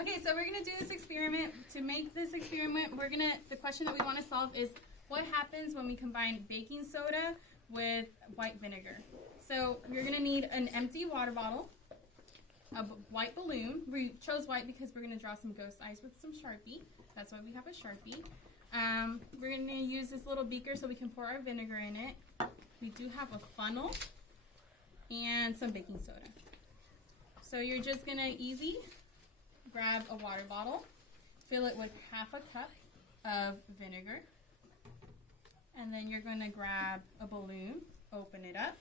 Okay, so we're going to do this experiment. To make this experiment, the question that we want to solve is what happens when we combine baking soda with white vinegar. So you're going to need an empty water bottle, a white balloon. We chose white because we're going to draw some ghost eyes with some Sharpie. That's why we have a Sharpie. We're going to use this little beaker so we can pour our vinegar in it. We do have a funnel and some baking soda. So you're just going to grab a water bottle, fill it with half a cup of vinegar, and then you're going to grab a balloon, open it up,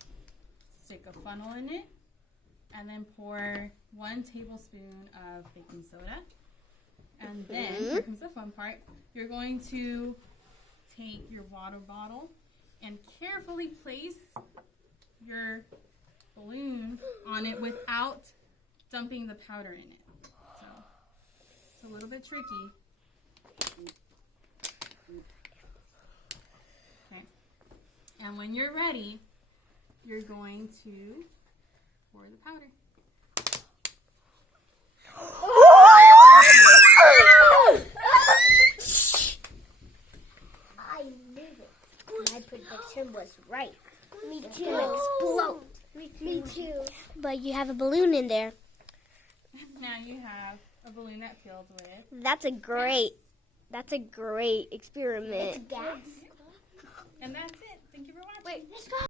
stick a funnel in it, and then pour 1 tablespoon of baking soda. And then, here comes the fun part, you're going to take your water bottle and carefully place your balloon on it without dumping the powder in it. So, it's a little bit tricky. Okay. And when you're ready, you're going to pour the powder. I knew it. My prediction was right. Me too. Explode. Me too. But you have a balloon in there. Now you have a balloon that filled with. That's a great experiment. And that's it. Thank you for watching. Wait, let's go.